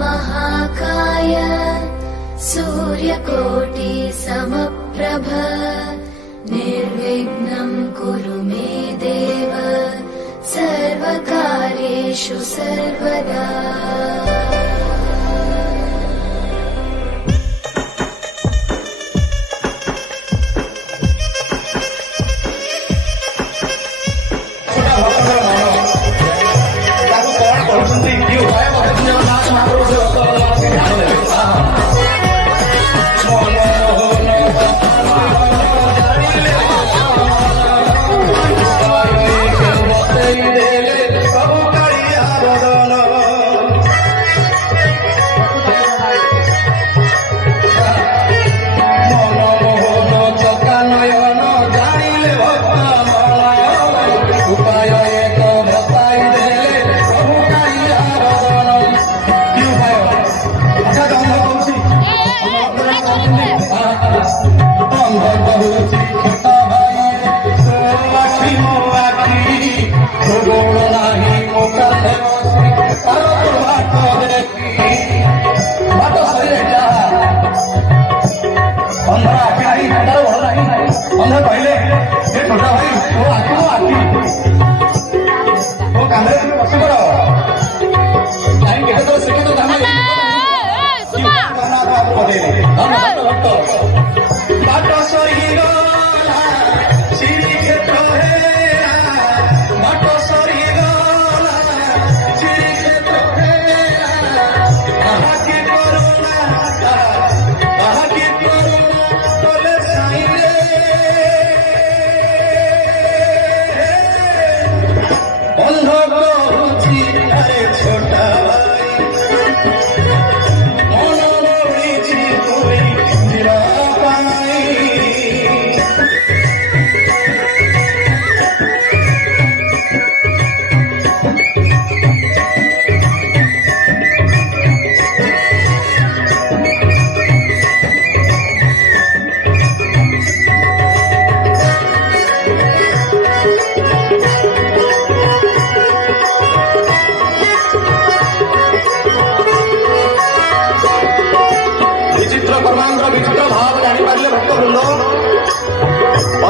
महाकाय सूर्यकोटि समप्रभ निर्विघ्नं कुरु मे देव सर्वकार्येषु सर्वदा।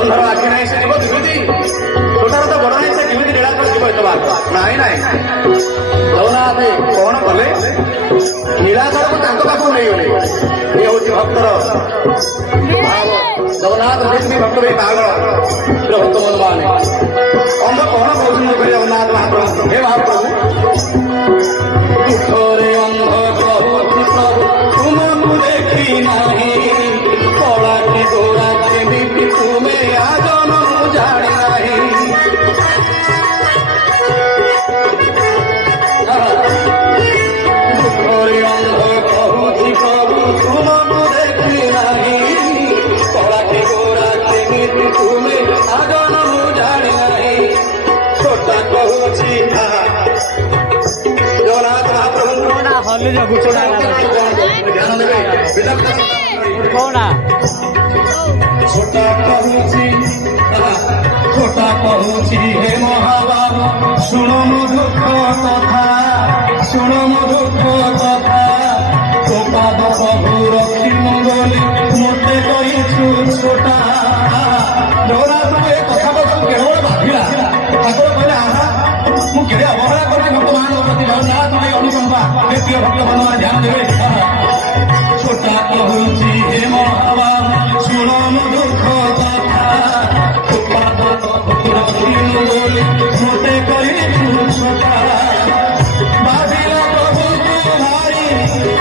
अंधर आखि नहीं से जीव दिखुची छोटार तो बड़ नहीं से केमी लीला कर जीव एत बात नाई नाई जगन्नाथ कौन कले लीलाधर को पाखक नहीं गले ये हूँ भक्तर जगन्नाथ भी भक्त भी पागल भक्त मनवाने अंध कौन कहते जगन्नाथ महाप्रभु हे महाप्रभु दुखरे अंध प्रभु प्रभु तुमको देखी नहीं कला की गोरा केमी तुम्हें आजन जानी नहीं दुखरे अंध प्रभु प्रभु तुमको देखी नहीं कला की गोरा केमी तुम्हें आजन जानी नहीं छोटा कहूची जगन्नाथ महाप्रभु हल्ली जो गुचड़ा ध्यान देवे कौना छोटा कहूची हे महाबाबू शुणु मो दुख कथा शुणु मो दुख कथा तो पाद प्रभु रखी मंगली मोटे करू छोटा जगन्नाथ ए कथा बचन केवल भाविला ठाकुर कहले आहा मु केड़े अवहेला करी भक्तमान प्रति जगन्नाथ भाई अनुकंपा हे प्रिय भक्त बनवा ध्यान देवे छोटा कहूची हे महाबाबू शुणु मो दुख कथा तो पाद प्रभु रखी मंगली मोटे करू छोटा बाधिला प्रभु तुम्हारी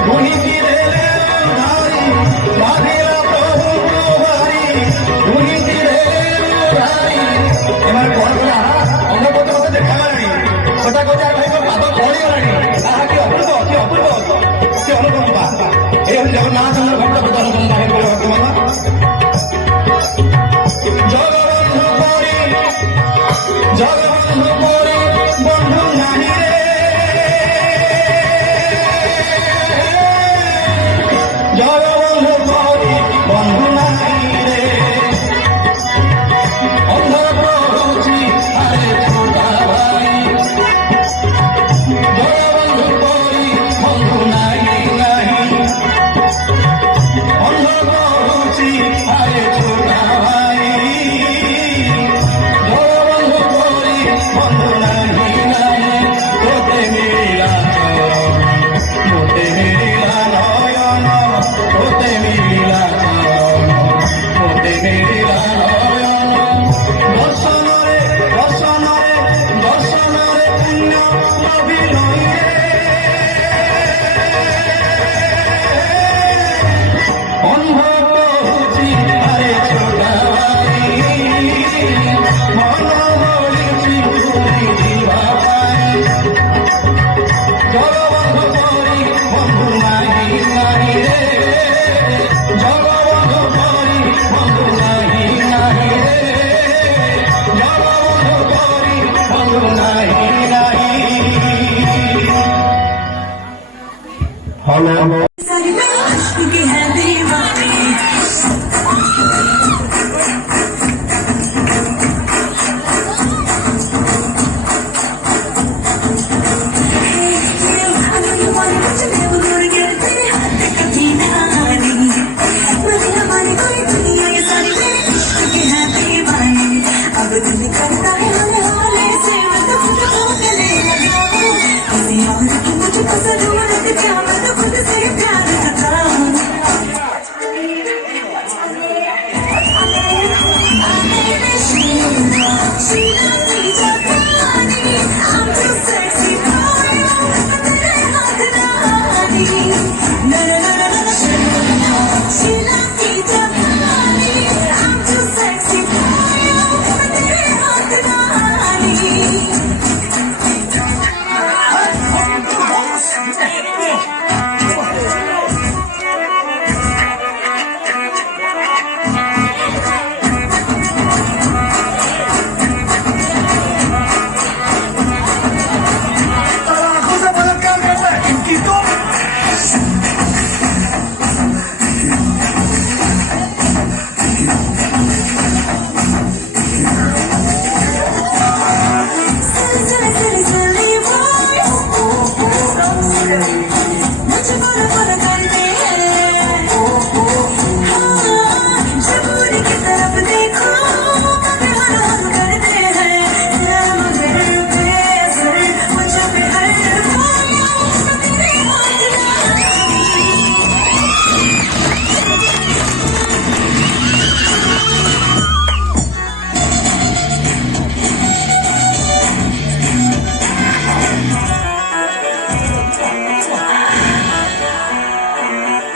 गुणी की देले उधारी बाधिला प्रभु तुम्हारी गुणी की देले उधारी एमार कौन कला अंगपति मते देखा गलानी छोटा कहते भाई को पाद पड़ी गलानी आहा की अपूर्व की अनुकंपा ए जगन्नाथ चंद्र भक्त भक्त अनुकंपा हे भक्तमान जगबंधु परी बंधु नाही जगबंधु परी बंधु नाही रे अंध प्रभुची अरे छोटा भाई जगबंधु परी बंधु नाही বন্ধু নাহি নাহি রে জগবন্ধু করি বন্ধু নাহি নাহি রে জগবন্ধু করি বন্ধু নাহি নাহি হলো सारी मैं इश्क की है दीवानी अब दिल करता है हौले हौले से मैं तो खुद को गले लगाऊं किसी और की मुझको जरूरत क्या मैं तो खुद से प्यार करता हूँ शीला की जापानी I'm too sexy for you तेरे हाथ रानी ना ना ना ना ना शीला की जापानी I'm too sexy for you तेरे हाथ रानी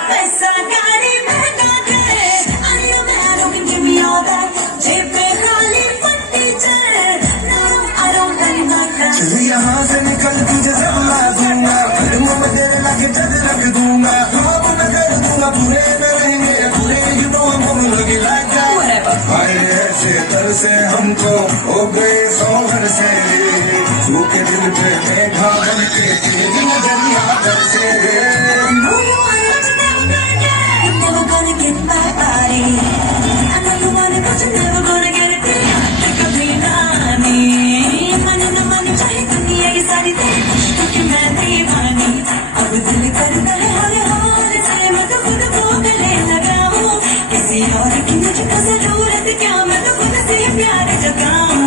पैसा गाड़ी महंगा करे आयो मैनो can give me all that जेब पे खाली फटी चले no I don't really like that चल यहाँ से निकल तुझे सब ला दूंगा कदमों में तेरे लाके जद रख दूंगा ख्वाब में कर दूंगा पूरे न रहेंगे पूरे you know I'm gonna look it like that आए ऐसे तरसे हमको हो गए सौहर से सूखे दिल पे मेघा बन के तेरी नजरिया बरसे no no I never gonna get my body I know you want it but you're never gonna get it कभी नानी मनी न मनी चाहे दुनिया ये सारी तेरी क्योंकि मैं दीवानी अब दिल करता है हौले हौले से मैं तो खुद को गले लगाऊं किसी और की मुझको जरूरत क्या मैं तो खुद से प्यार जगाऊं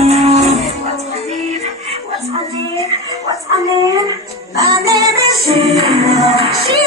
What's my name? My name is Sheila.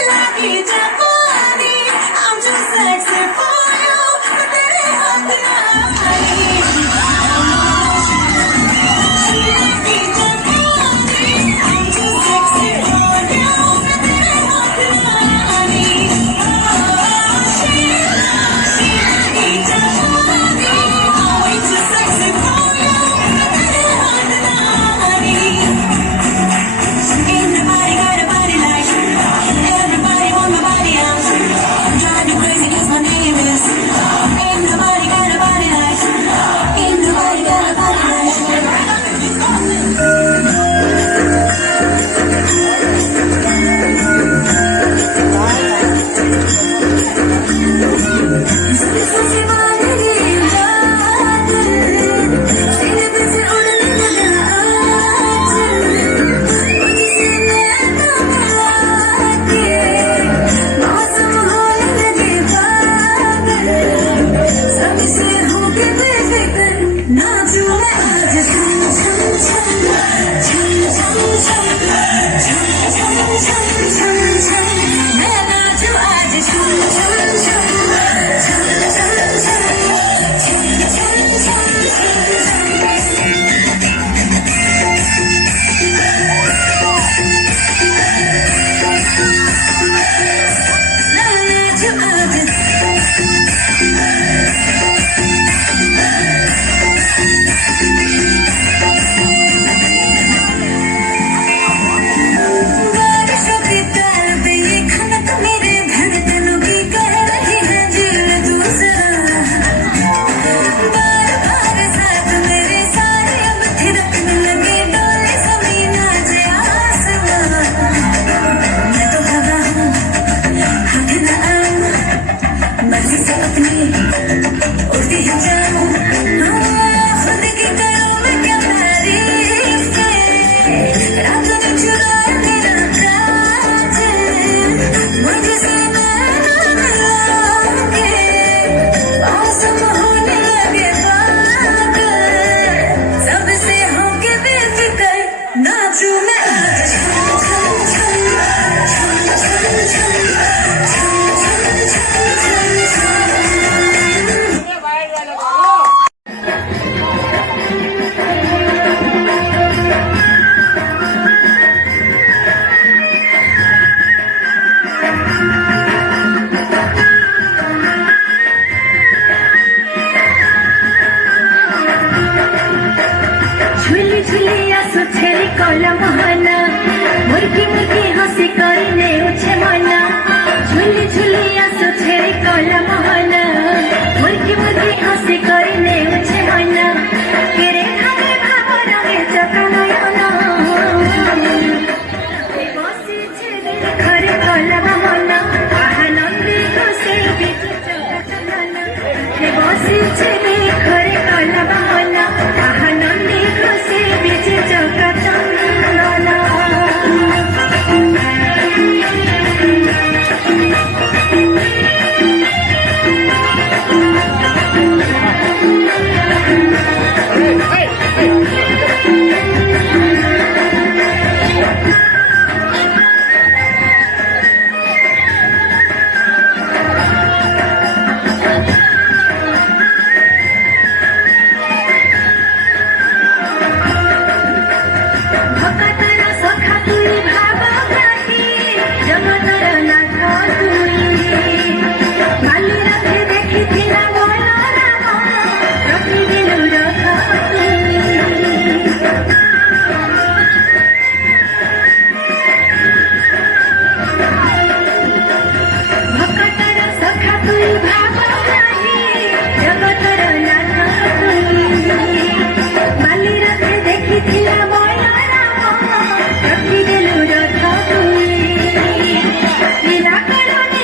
ବାଲି ରାତି ଦେଖିଥିଲା ବଳରାମ ରଖିଦେଲୁ ରଥ ଭକତର ସଖା ତୁଇ ଭାବ ନାହିଁ ଜଗତର ନାଥ ତୁଇ ବାଲି ରାତି ଦେଖିଥିଲା ବଳରାମ ରଖିଦେଲୁ ରଥ ତୁଇ ନିରାକରଣ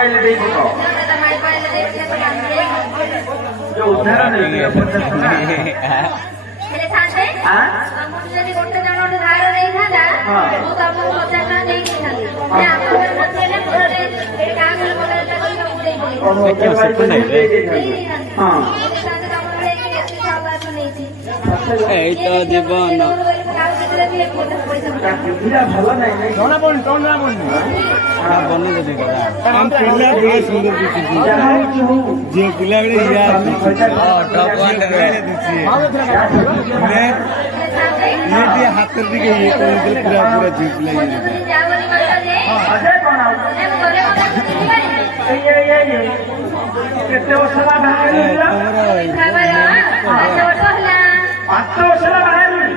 ପାଇଲେ ଦେଇ ପକାଅ ଯୋଉ ଉଦ୍ଧାର ନେଇକି ହେଲେ ଥାନ୍ତେ ଆମକୁ ଯଦି ଗୋଟେ ଜଣ ଧାର ଦେଇଥାନ୍ତା ମୁଁ ତମକୁ 50 ଟଙ୍କା ଦେଇଥାନ୍ତି ଆପଣଙ୍କର ନଥିଲେ ଘରେ ଏଇ କାମ ବଦଳଟା କରି ସବୁ ଦେଇଥାନ୍ତି ହଁ ଏଇ ତ ଜୀବନ ଭଲ ନାହିଁ ଜଣା ପଡୁନି ଜଣା ପଡୁନି ବନି ଯଦି ଆମ ପିଲା ବେଳେ ସୁନ୍ଦର ଦିଶୁଛି ଝିଅ ପିଲା ବେଳେ ହାତରେ ଟିକେ ଇଏ କରୁଥିଲେ ପୁରା ପୁରା ଝିଅ ପିଲା କେତେ ବର୍ଷ ହେଲା ବାହାରିଲା 5 ବର୍ଷ ହେଲା ବାହାରିଲି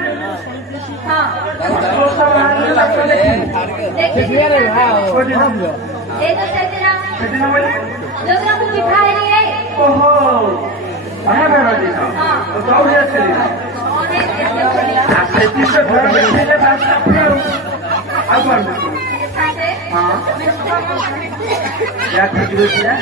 ଓହୋ ବାହାଘର ଦିନ ଦୌଡ଼ି ଆସିଲି ସେତିକି ଘର ଦେଖେଇଲେ ଆଉ କଣ ହଁ ଯାହା ଖୋଜିବ ସିଆ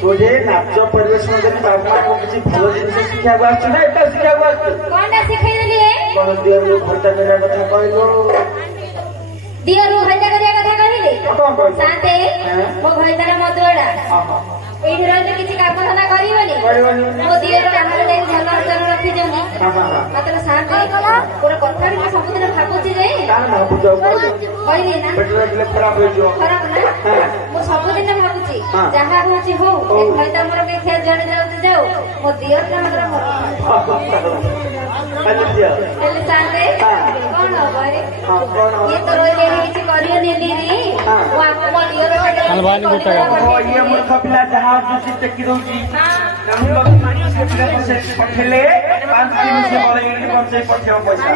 तुझे नाच परिवेशन किसी भल जिन शिखा आसना एटा शिखा कौन दियर भर्ता करने कथा कहलो दियर भर्ता करने कथा कहले साथे मो भैतार मधुड़ा एठी रहले किछि काम धंदा करिवनी मो दियर हमर देख भल हजर रखि जनी मात्र शांति पूरा कथा भी सब दिन भाबुची जे कान भाबु जाऊ कहली ना पेट्रोल खराब हो जो खराब ना मो सब दिन भाबुची जहा होची हो एक भैता मोर के खेत जण जाऊ मो दियर हमर हेले साथे कौन हबरे ये तो रोज किछि करियो नेली रे वो आपको मो दियर हलवानी गुटा ये मूर्ख पिला जहा जुसी टेकी दउची हम लोग मानियो से पिला से पठेले 5 दिन से बोले इनके कौन से पठियो पैसा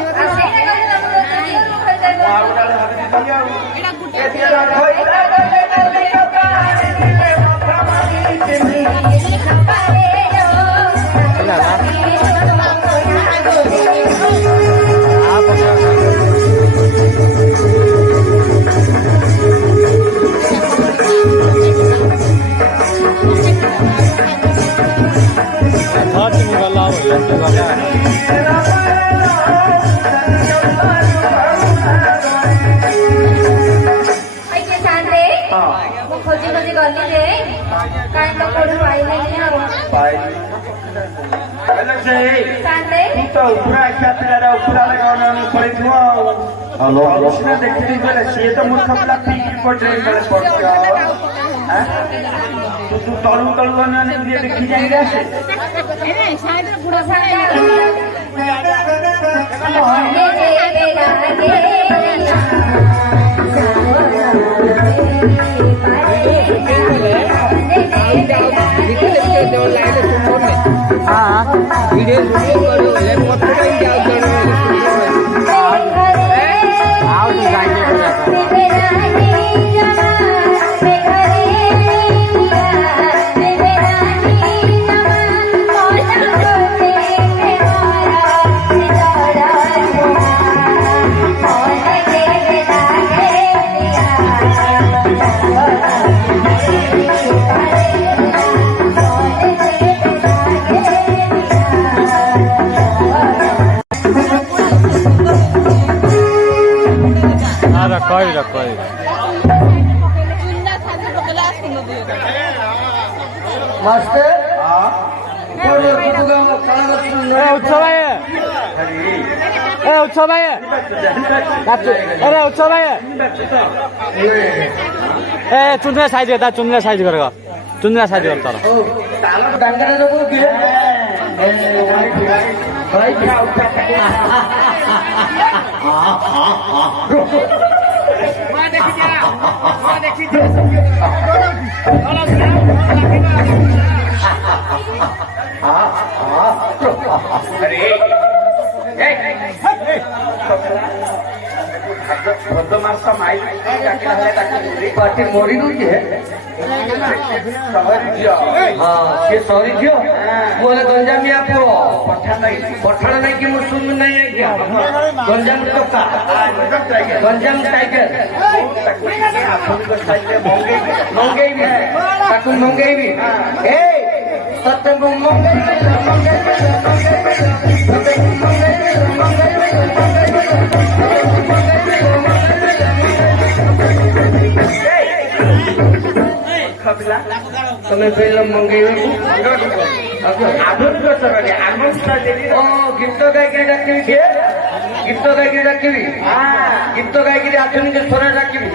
और उड़ा हाथ दे दिया ए दिया खोई खोजी खोजी गली रे काई तो कोड पाइले नहीं साथे तो पूरा ख्यातिरा पूरा लगाउन पड़िथ्यो हेलो कृष्ण देखि बेला से तो मूर्ख पिला पीकी पटले बेला पड्छ ତୁ ତଳୁ ତଳୁ ମାନେ ଦେଖି ଯାଇକି ଆସେ वीडियो मास्टर उत्सव आहे उत्सव आहे अरे उत्सव आहे चुनऱ्या साइज येता चुनऱ्या साइज कर चुनऱ्या साइज करता पार्टी मोरी दूसरी है हाँ सॉरी क्यों बोले गंजामिया को पठान नहीं कि मुस्लिम नहीं है क्या गंजाम टोका गंजाम टाइगर मंगेई भी ताकू मंगेई भी सत्य तुम्हें फिल्म मंगेई गीत गायिकी डाकिबी किए गीत गायिकी डाकिबी गीत गायिकी आधुनिक स्वर डाकिबी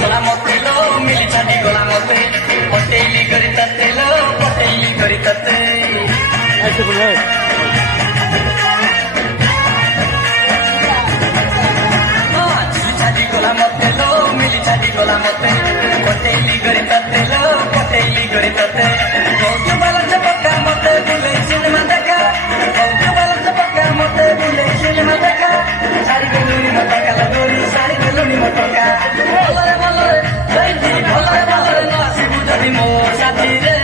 गोला मते लो मिली छाती गोला मते पटेली करी तते लो पटेली करी तते ऐसे बोल रहे छाती गोला मते लो मिली छाती गोला मते पटेली करी तते लो पटेली करी तते कौतु बाला चपका मते बुले सिनेमा देखा कौतु बाला चपका मते बुले सिनेमा देखा सारी बेलुनी मटका लगोरी सारी बेलुनी मटका भलरे भलरे लैथी भलरे भलरे नसिबु जदि मोर साथी रे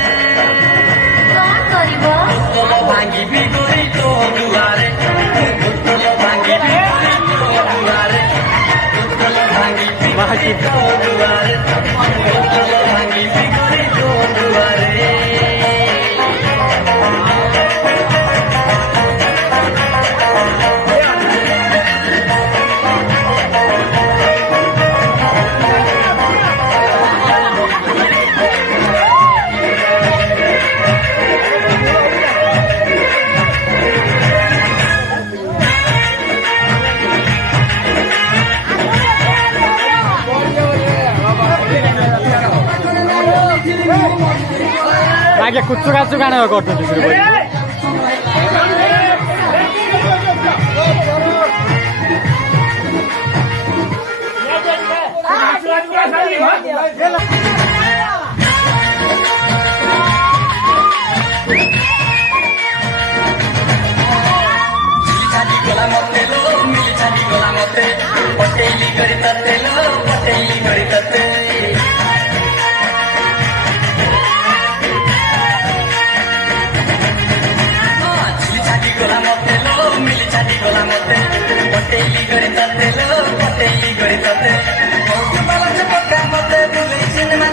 କଣ କରିବ ତୋଲ ଭାଙ୍ଗି ବିଗୋରି ତୋ ଦୁଆରେ ତୋଲ ଭାଙ୍ଗି ବିଗୋରି ତୋ ଦୁଆରେ ତୋଲ ଭାଙ୍ଗି ବିଗୋରି ତୋ ଦୁଆରେ ତୋଲ ଭାଙ୍ଗି ବିଗୋରି ତୋ ଦୁଆରେ आगे कुच्चु काच्चु गाना गर्छ त्यसरी पनि गोला मते लो मिली छाती गोला मते पटेली करी तते लो पटेली करी तते छाती गोला मते लो मिली छाती गोला मते पटेली करी तते लो पटेली करी तते कौतु बाला चपका मते बुले सिनेमा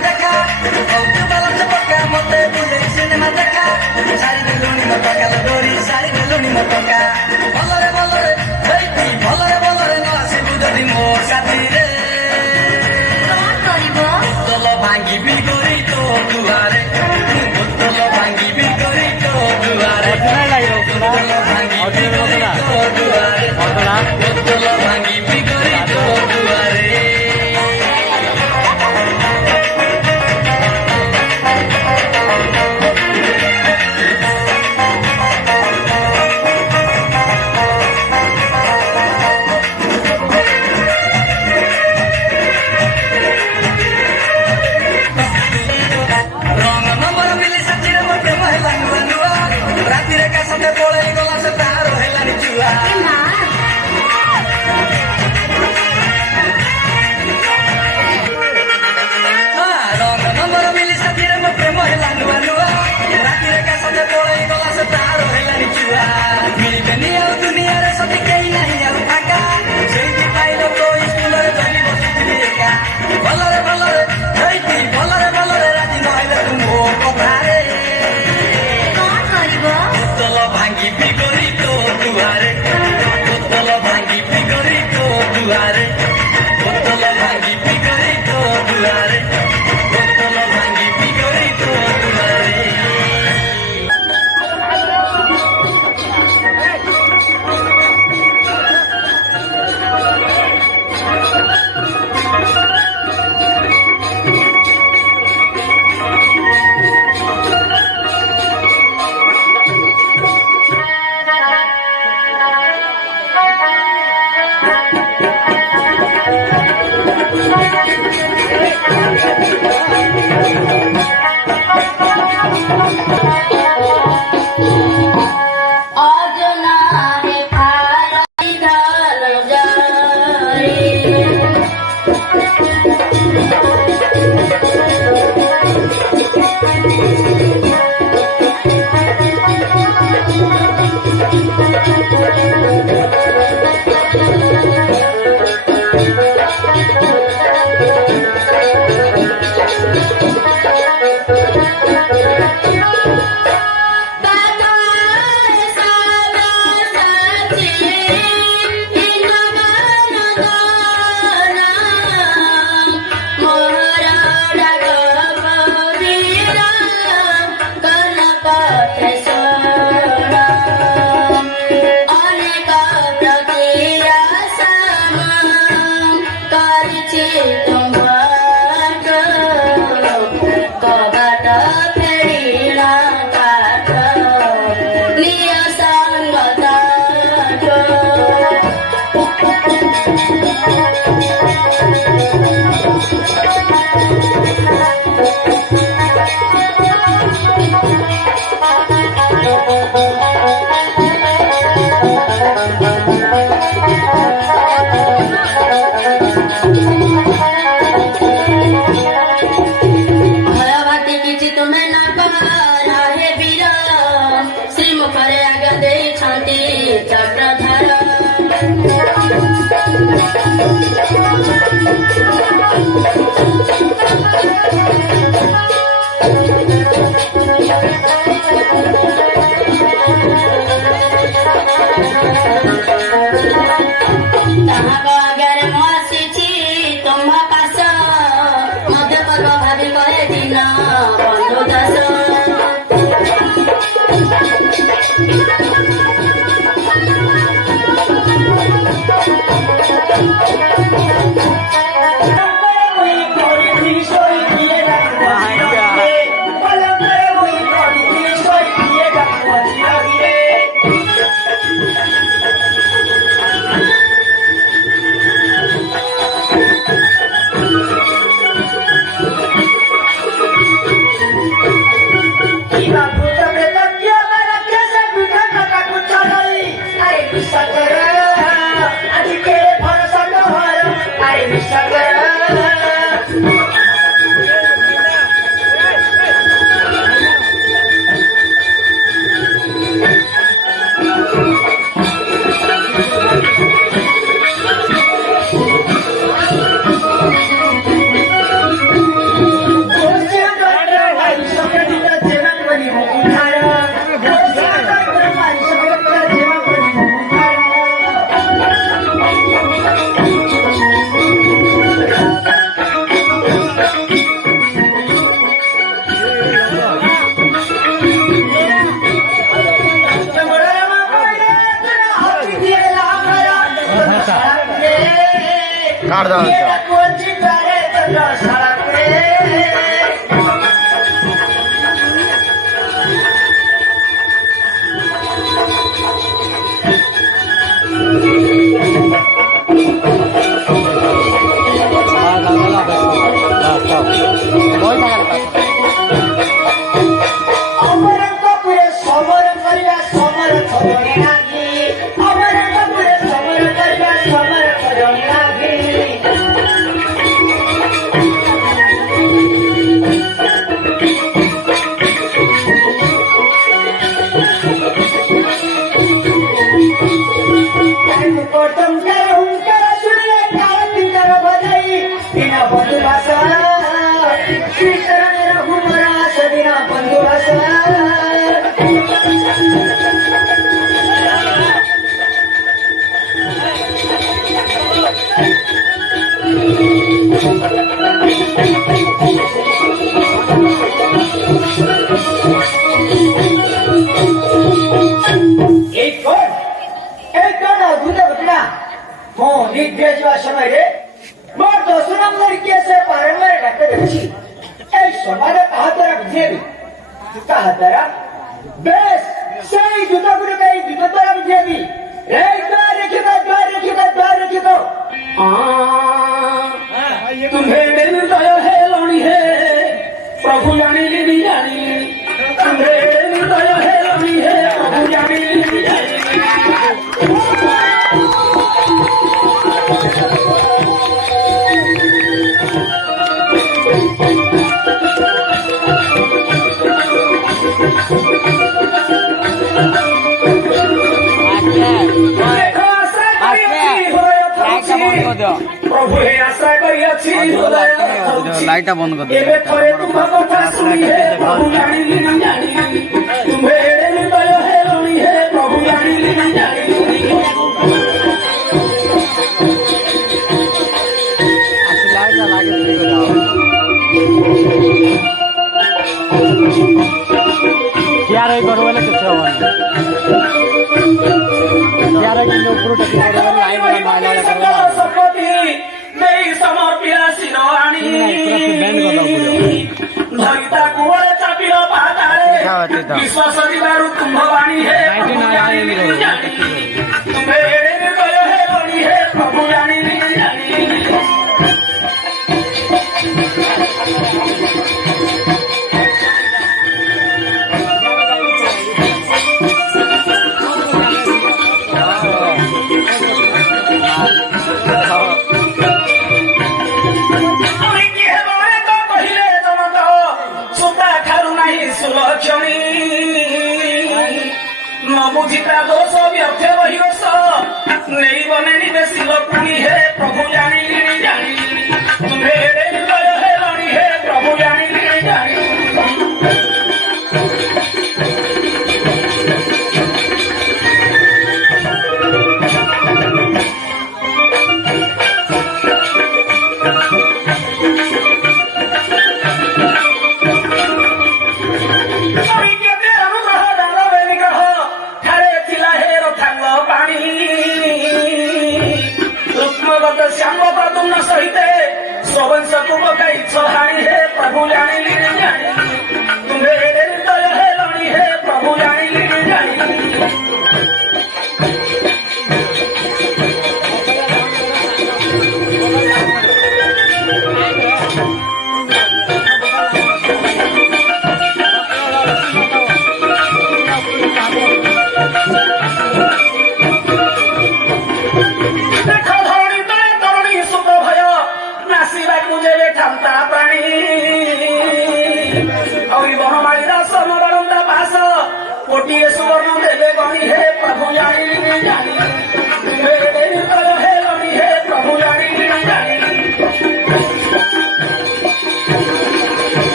ଫେରିଲା ପାଠ ନିୟ ସଙ୍ଗତ ଭୟଭକ୍ତି କିଛି ତୁମେ ନ କର ହେ ବୀର ଶ୍ରୀମୁଖରେ ଆଗ ଦେଇଛନ୍ତି ଚକ୍ରଧର ତାହାଙ୍କ ଆଗରେ ମୁଁ ଆସିଛି ତୁମ୍ଭ ପାଶ ମଧ୍ୟ ପର୍ବ ଭାବି କହେ ଦିନ ବନ୍ଧୁ ଦାସ काट दो समय मोर 10 नंबर के से बारंबार डाक्टर देखी ए समाज कहा तरह बुझेबी कहा तरह बेस सही जुतो गुरु कई जुतो तरह बुझेबी रे द्वार रखिबो तुम्हें निर्दय है लणी है प्रभु जानी ली जानी तुम्हें निर्दय है लणी है प्रभु जानी ली जानी प्रभु हे आशा करियाछि लाइट बंद कर दे एबे थरे तुम कथा सुनी है प्रभु जानी ली जानी तुम्हें हृदय है लणी है प्रभु जानी ली जानी लाइट लागे क्या रे करवाले कुछ होवनी क्या रे कि ऊपर टकी करवाले लाइट माला करवा नहीं समर्पिया सिनवाणी बैंड कर दो भक्ता कुवले विश्वास दिवारु तुम्भ वाणी है प्रभु जानी तुम्हें हृदय है वाणी है प्रभु जानी बुझिता दोष व्यर्थ वही दोष नहीं बने बेसी लपुणी है प्रभु जानी तुम्हें हृदय है वाणी है प्रभु जानी श्याम प्रदुम्न सहित स्वंश कुमकई हाणी है प्रभु जानी तुम्हें हृदय है वाणी है प्रभु जानी कोटिए सुवर्ण देवे वाणी है प्रभु जानी हृदय है वाणी है प्रभु जानी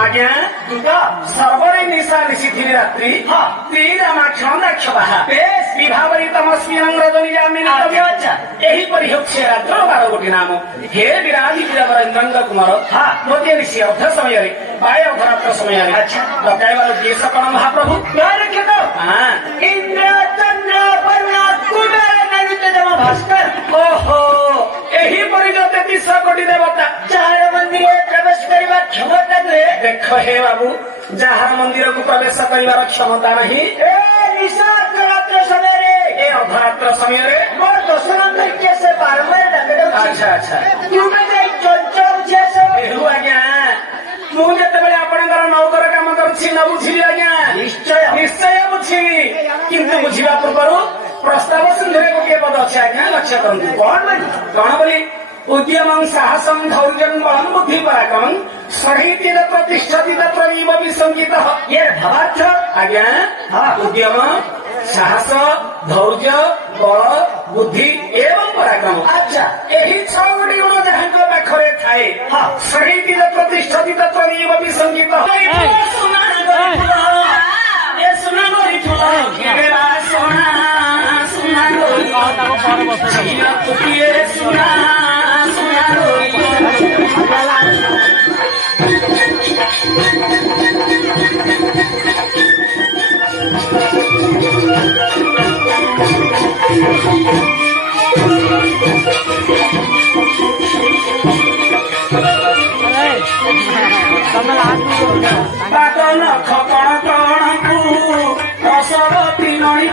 आज्ञा सर्वरे निशा निशिथि रात्रि तीरामाक्षणाक्ष विभावरी तमस्मिनं रजनी जामिनी यही परिहोक्षे रात्र 12 गोटी नाम हे विराधि वीरवरेन्द्र कुमार मोते ऋषि अर्ध समय बाय अधरात्र समय डकाइबार देश कण महाप्रभु इंद्र चंद्र वरुण कुबेर नैऋत्य जम भास्कर ओहो यही परिजते 30 कोटी देवता चार मंदिर प्रवेश करवा क्षमता नुहे देख हे बाबू जहाँ मंदिर को प्रवेश कर क्षमता नहीं रात्र समय अर्धरात्र समय मोर दर्शन करके से बारंबार अच्छा अच्छा चंचल आज्ञा मुझे आपणकर नौकर काम करुच्छी न बुझी आज्ञा निश्चय निश्चय बुझी किंतु बुझा पूर्व प्रस्ताव सिंधु गोटे पद अच्छे आज्ञा लक्ष्य करूँ कौन बोली उद्यमं साहसं धैर्यं बलं बुद्धि पराक्रमं सहितेन प्रतिष्ठति तत्र इव विसंगित ये भावार्थ आज्ञा उद्यम साहस धैर्य बल बुद्धि एवं पराक्रम अच्छा यही 6 गोटी गुण जहाँ पाखरे थाए सहितेन प्रतिष्ठति तत्र इव विसंगित सुना बादल खपण कणकू रसवती नई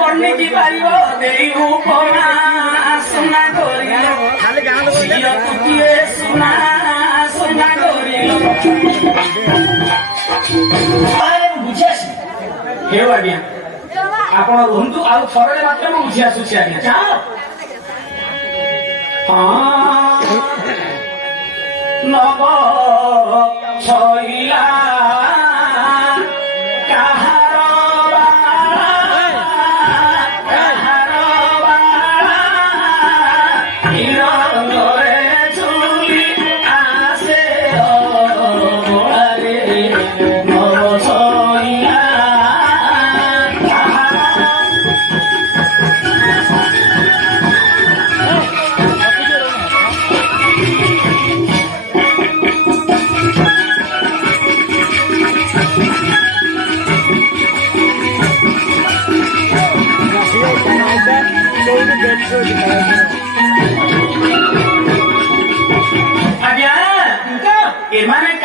ବର୍ଣ୍ଣିକି ପାରିବ ଦେଇ ଉପମା ସୁନା କରିଲ ଝିଅ ଗୋଟିଏ ସୁନା ସୁନା କରିଲ ବୁଝି ଆସି ହେଉ ଆଜ୍ଞା ଆପଣ ରୁହନ୍ତୁ ଆଉ ଥରରେ ମାତ୍ର ମୁଁ ବୁଝି ଆସୁଛି ଆଜ୍ଞା ନବ ଛଇଲା କାହାର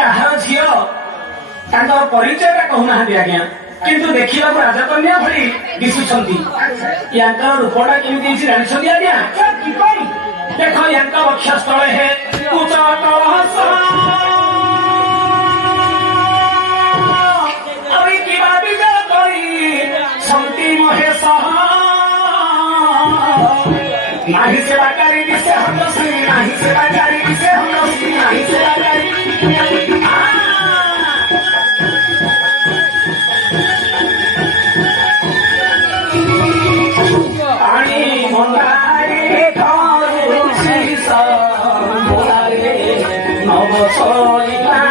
କାହାର ଝିଅ ତାଙ୍କର ପରିଚୟଟା କହୁନାହାନ୍ତି ଆଜ୍ଞା, କିନ୍ତୁ ଦେଖିବାକୁ ରାଜକନ୍ୟା ଭଳି ଦିଶୁଛନ୍ତି। ୟାଙ୍କର ରୂପଟା କେମିତି ହେଇଛି ଜାଣିଛନ୍ତି ଆଜ୍ଞା? ଦେଖ ୟାଙ୍କ ବକ୍ଷସ୍ଥଳେ ହେ ଉଚ୍ଚ କଳସ ଆହୁରି କିବା ବିଜୟ କରି ଶକ୍ତି ମହେଶ ନାହିଁ ସେବାକାରୀ ବିଷେ ହନ୍ତଶ୍ରୀ ନାହିଁ ସେବାକାରୀ ବିଷେ ହନ୍ତଶ୍ରୀ ନାହିଁ ସେବାକାରୀ ପାଣି ମନ୍ଦାରେ କରୁଛି ସୋଲାରେ ନବ ଶୋଇଲା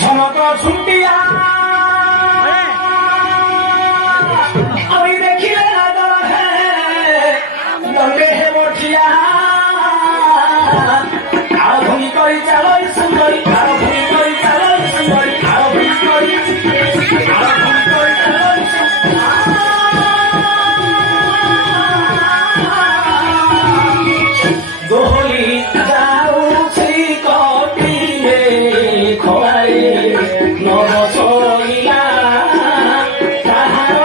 ঝনক ছুটিয়া আমি দেখিলে দণ্ডে হে বঠিয়া আরভূমি করি চালই সুন্দরী আরভূমি করি চালই সুন্দরী আরভূমি করি চালই দোহলি যাଉଛି কটিলে খোলাই নব শৈলা কাহার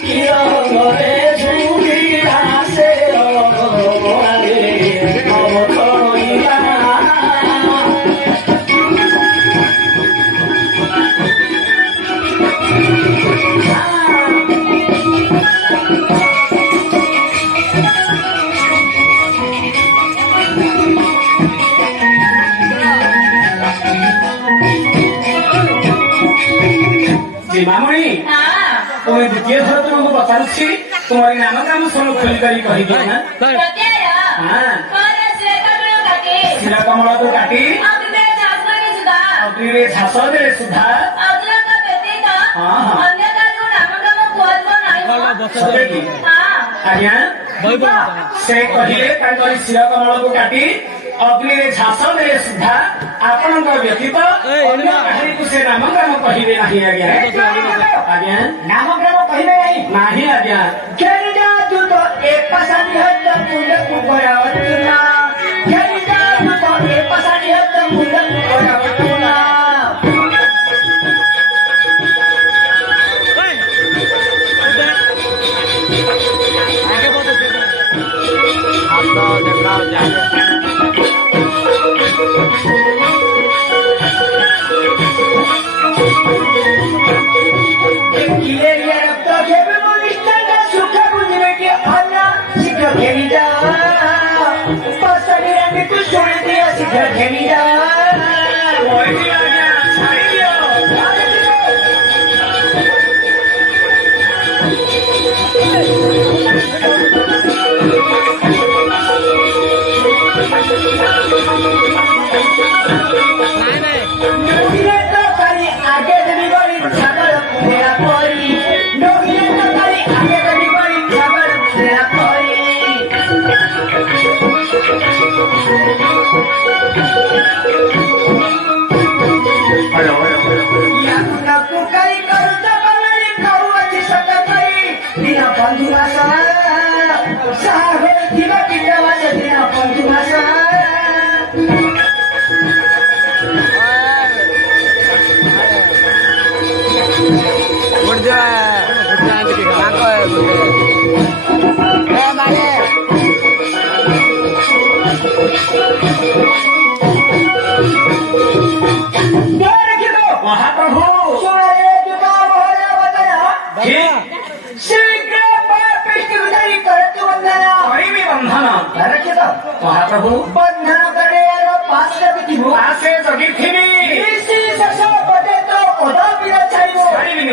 কিরণে ঝুলি আসে নব শৈলা ମାମୁଣି ତୁମେ ଦ୍ୱିତୀୟ ଥର ତୁମକୁ ପଚାରୁଛି ତୁମର ନାମ କାମ ଶୁଣ ଖୋଲିକରି କହିବି ନା ଶିର କମଳକୁ କାଟି ଅଗ୍ନିରେ ଝାସ ଦେଲେ ସୁଦ୍ଧା ଆଜ୍ଞା ସେ କହିଲେ ତାଙ୍କର ଶିର କମଳକୁ କାଟି ଅଗ୍ନିରେ ଝାସ ଦେଲେ ସୁଦ୍ଧା ଆପଣଙ୍କ ବ୍ୟତୀତ ଅନ୍ୟ କାହାରିକୁ ସେ ନାମଗ୍ରାମ କହିବେ ନାହିଁ ଆଜ୍ଞା। ଆଜ୍ଞା ନାମଗ୍ରାମ କହିବେ ନାହିଁ ଆଜ୍ଞା। महाप्रभु महाप्रभु बंधन करे पास जगी थी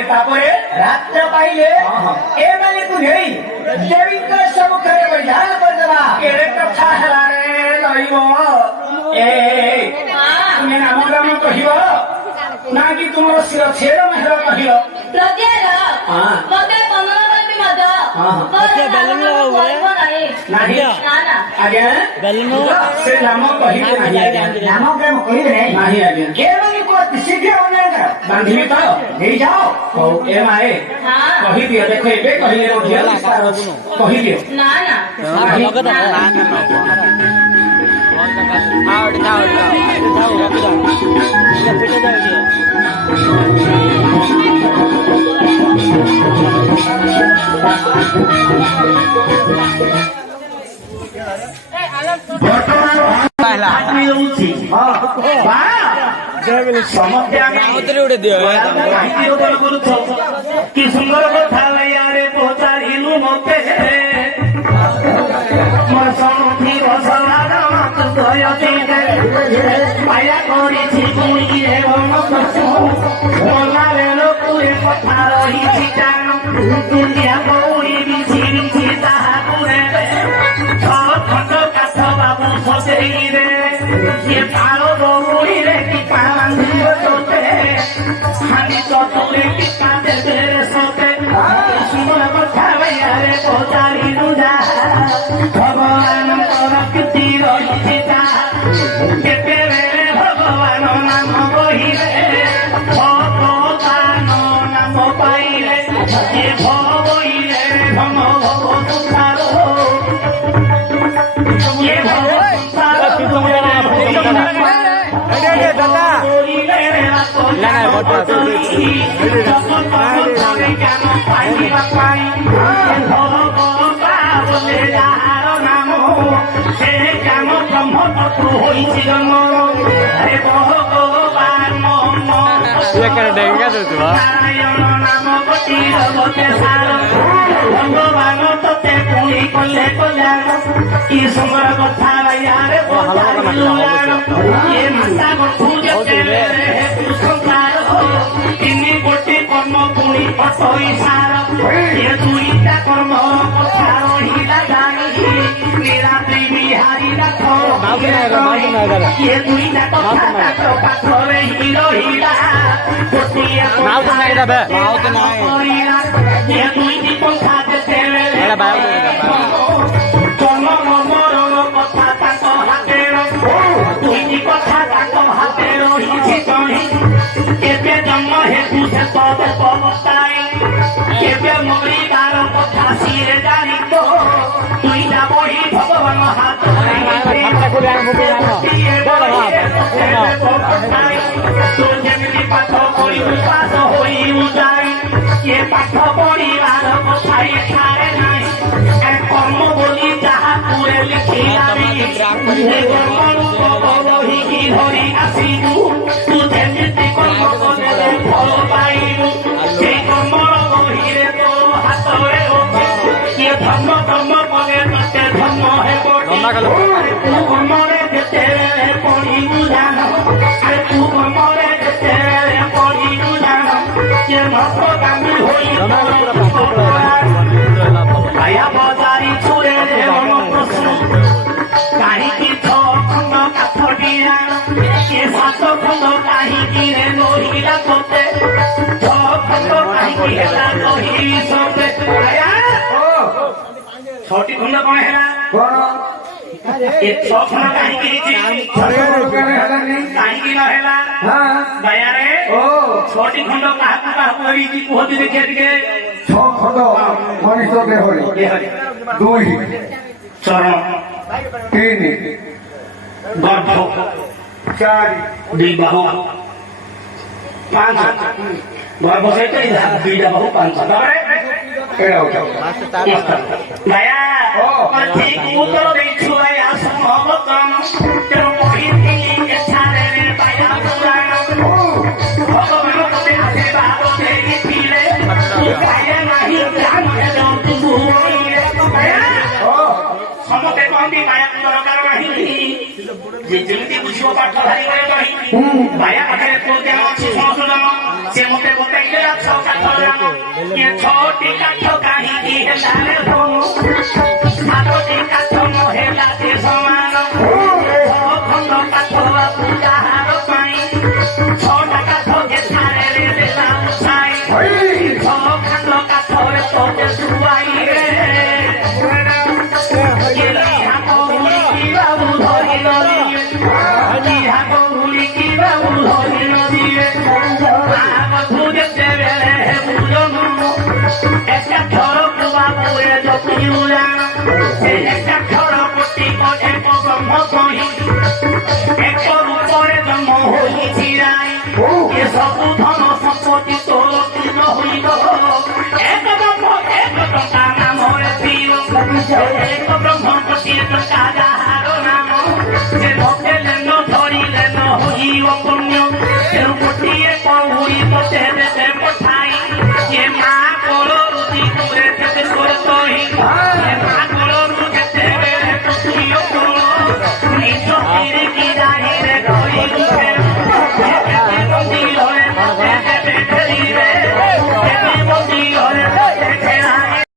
तापरे ରାତ୍ର ପାଇଲେ ଏମାନଙ୍କୁ ନେଇ ଦେବୀଙ୍କ ସମ୍ମୁଖରେ ବୈଧାନ କରିଦେବା। କେଡେ କଥା ହେଲା ରେ ରହିବ ଏ ତୁମେ ନାମ ଗ୍ରାମ କହିବ ନା କି ତୁମର ଶିର ଛେର ମେହର କହିବ ପ୍ରତ୍ୟୟ ମତେ କମଳ କରିବି ମଦ ନାହିଁ ଆଜ୍ଞା ସେ ନାମ କହିବେ ନାହିଁ ଆଜ୍ଞା ନାମ ଗ୍ରାମ କହିବେ ନାହିଁ ଆଜ୍ଞା କେବଳ କୁହନ୍ତି ଶୀଘ୍ର ଅନ୍ୟ ବାନ୍ଧିବି ତ ନେଇଯାଅ। ହଉ ଏ ମାଏ କହିଦିଅ ଦେଖ ଏବେ କହିଲେ ମଧ୍ୟ ବିସ୍ତାର ଅଛି କହିଦିଅ ନା ସମସ୍ତେ ଆମେ କାହିଁକି ରୋଦନ କରୁଛ କି ସୁନ୍ଦର କଥା ୟାରେ ପଚାରିଲୁ ମତେ ମୋର ଶୁଣୁଥି ବସବାର ମାୟା କରିଛି ପୁଣିରେ ଗଲା ବେଳକୁ ଏ କଥା ରହିଛି ଜାଣ ଦୁନିଆ କଉଡ଼ି ବିଛି ବିଛି ତାହାକୁ ନେବେ ଛଅ ଖଣ୍ଡ କାଠ ବାବୁ ସଜେଇରେ ସିଏ ପାଳ ଦଉଡ଼ିରେ କି ବାନ୍ଧିବ ତୋତେ ହାନି ଚତୁରେ କି କାଦେବେ ସତେ ସୁନ୍ଦର କଥା ୟାରେ ପଚାରିଲୁ ଯାହା ଭଗବାନଙ୍କର କୀର୍ତ୍ତି ରହିଛି ତାହା କେତେବେଳେ ଭଗବାନ ନାମ କହିଲେ ଭଗବାନ ନାମ ପାଇଲେ କିଏ ଭଇଲେ ଭମ ଭବ ସଂସାର କିଏ ଭବ ଭଗବାନ ତତେ ପୁଣି କଲେ କଲ୍ୟାଣ କି ସୁନ୍ଦର କଥା ୟାରେ ଇଏ ମାତା ଗଠୁ ଯେତେବେଳେ ସଂସାର ତିନି ଗୋଟି କର୍ମ ପୁଣି ଅଟଇ ସାର ଏ ଦୁଇଟା କର୍ମ କଥା ରହିଲା ଜାଣି ନିରାତି ବିହାରିଲା ଏ ଦୁଇଟା କଥା ତାଙ୍କ ପାଖରେ ହିଁ ରହିଲା ଗୋଟିଏ ଏ ଦୁଇଟି ପନ୍ଥା ଯେତେବେଳେ ଜନ୍ମ ମରଣ କଥା ତାଙ୍କ ହାତରେ ଦୁଇଟି କଥା ତାଙ୍କ ହାତରେ ରହିଛି ତହିଁ କେବେ ଜନ୍ମ ହେତୁ ସେ ପଦେ ପବସ୍ଥାଇ କେବେ ମରିବାର କଥା ସିଏ ଜାଣିତ ଦୁଇଟା ବହି ଭଗବାନ ହାତରେ ତୁ ଯେମିତି ପାଠ ପଢିବୁ ପାଠ ହୋଇବୁ ଯାଇ କିଏ ପାଠ ପଢିବାର କଥା ଏଠାରେ ନାହିଁ କର୍ମ ବୋଲି ଯାହା ପୁରେ ଲେଖିଲାଣି ବହିକି ଧରି ଆସିବୁ ତୁ ଯେମିତି କର୍ମ କଲେ ଫଳ ପାଇବୁ ସେଇ କର୍ମର ବହିରେ ତୋ ହାତରେ କିଏ ଧର୍ମ କର୍ମ କଲେ ତତେ ଧର୍ମ ହେବ ତୁ କର୍ମରେ ଯେତେବେଳେ ପଢିବୁ ଜାଣ ଆରେ ତୁ କର୍ମରେ ଯେତେବେଳେ ପଢିବୁ ଜାଣ କିଏ ମହାତ୍ମାଗାନ୍ଧୀ ହୋଇ ଆୟା ବଜାରି ଛୁରେ କାହିଁକି ଛଅ ଖଣ୍ଡ କାଠ ଡିଆଣ କିଏ ସାତ ଖଣ୍ଡ କାହିଁକି ରେ ନହିଲା ତୋତେ ଛଅ ଖଣ୍ଡ କାହିଁକି ହେଲା ନହି ସତେ ଛଅଟି ଖଣ୍ଡ କଣ ହେଲା ଏ ଛଅ ଖଣ୍ଡ କାହିଁକି କାହିଁକି ନ ହେଲା ଦୟାରେ ଛଅଟି ଖଣ୍ଡ କାହାକୁ କାହାକୁ ହେଇଛି କୁହନ୍ତି ଦେଖିବା ଟିକେ ଛଅ ଖଣ୍ଡ ମଣିଷ ଦେହରେ ଦୁଇ ଚରଣ ତିନି ଗର୍ଭ ଚାରି ଦୁଇ ବାହୁ ପାଞ୍ଚ ଗର୍ଭ ସହିତ ଦୁଇଟା ବାହୁ ପାଞ୍ଚ ତାପରେ ଦୟା ଠିକ ଉତ୍ତର ଦେଇଛୁ ଦୟା ସମବତନ ତେଣୁ କହିଥିଲି ଏଠାରେ ଦୟା ପୁରାଣ ଭଗବାନ ତତେ ଆଶୀର୍ବାଦ ଦେଇଥିଲେ ଦୟା ନାହିଁ ସମସ୍ତେ କଣ କହନ୍ତି ମାୟାକୁ ଦରକାର ନାହିଁ ଯେ ଯେମିତି ବୁଝିବ ପାଠ ଭାରି କରି କହି ମାୟା ପାଖରେ କୋଉ ଜ୍ଞାନ ଅଛି ସଂଶୋଧନ ସେ ମତେ ବତାଇଦେଲା 6 କାଠ ଗ୍ରାମ ଏ 6ଟି କାଠ କାହିଁକି ହେଲା ରେ ହୋ 7ଟି କାଠ ନ ହେଲା ସେ ସମାନ 6 ଖଣ୍ଡ କାଠ ପୂଜାହାର ପାଇଁ 6ଟା କାଠ ଏଠାରେ ରେ ଦେଲା ସାଇ 6 ଖଣ୍ଡ କାଠରେ ତୋତେ ଶୁଆଇ ରେ ସବୁ ଧନ ସମ୍ପତ୍ତି ତୋର ପୂର୍ଣ୍ଣ ହୋଇବ ଏକ ଟଙ୍କା ନାମରେ ପିଇବ